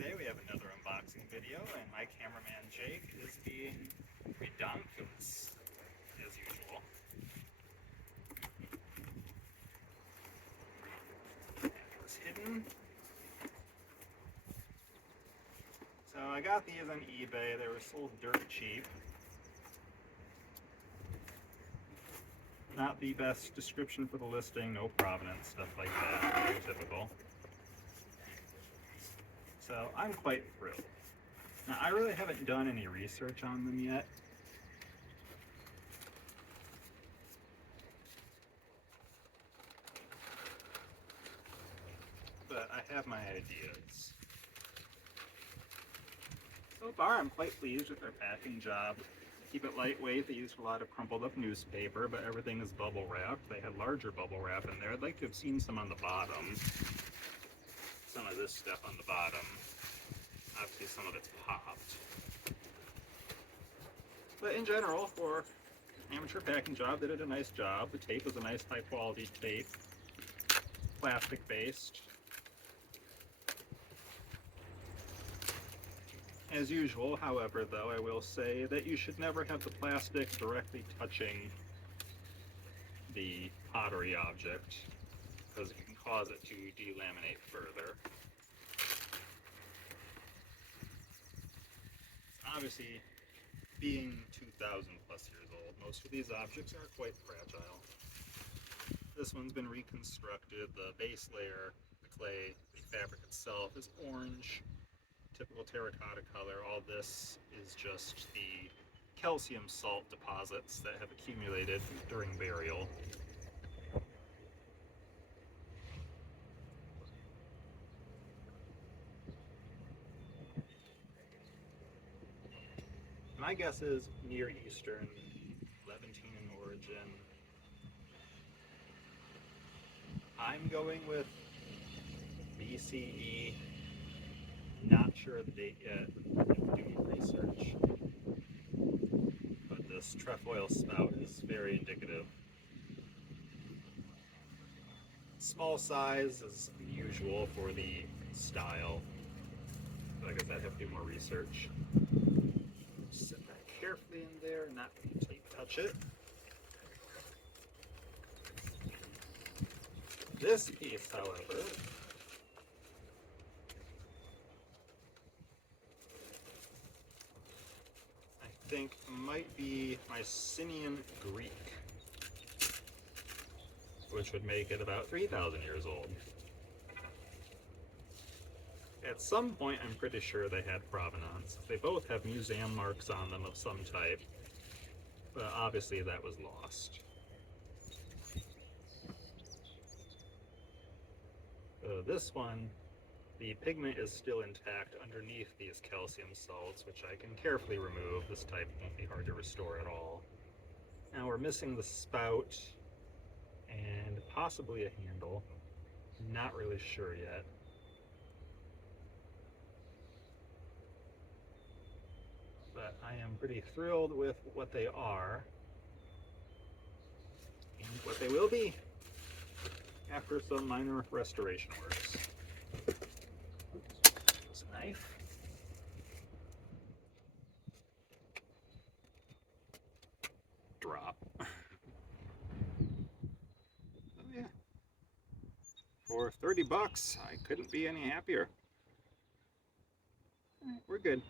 today we have another unboxing video, and my cameraman Jake is being redonkulous, as usual. It was hidden. So I got these on eBay. They were sold dirt cheap. Not the best description for the listing, no provenance, stuff like that, very typical. So I'm quite thrilled. Now I really haven't done any research on them yet. But I have my ideas. So far I'm quite pleased with their packing job. Keep it lightweight. They used a lot of crumpled up newspaper, but everything is bubble wrapped. They had larger bubble wrap in there. I'd like to have seen some on the bottom. Some of this stuff on the bottom. Obviously some of it's popped. But in general, for amateur packing job, they did a nice job. The tape was a nice high quality tape. Plastic based. As usual, however, though, I will say that you should never have the plastic directly touching the pottery object, because it can cause it to delaminate further. Obviously, being 2,000 plus years old, most of these objects are quite fragile. This one's been reconstructed. The base layer, the clay, the fabric itself is orange. Typical terracotta color. All this is just the calcium salt deposits that have accumulated during burial. My guess is Near Eastern, Levantine in origin. I'm going with BCE. Not sure of the date yet, I'm doing research. But this trefoil spout is very indicative. Small size is unusual for the style. Like I said, I have to do more research. Set that carefully in there, not until you touch it. This piece, however, I think might be Mycenaean Greek, which would make it about 3,000 years old. At some point, I'm pretty sure they had provenance. They both have museum marks on them of some type, but obviously that was lost. This one, the pigment is still intact underneath these calcium salts, which I can carefully remove. This type won't be hard to restore at all. Now we're missing the spout and possibly a handle. Not really sure yet. But I am pretty thrilled with what they are and what they will be after some minor restoration works. This knife. Drop. Oh yeah. For 30 bucks, I couldn't be any happier. All right, we're good.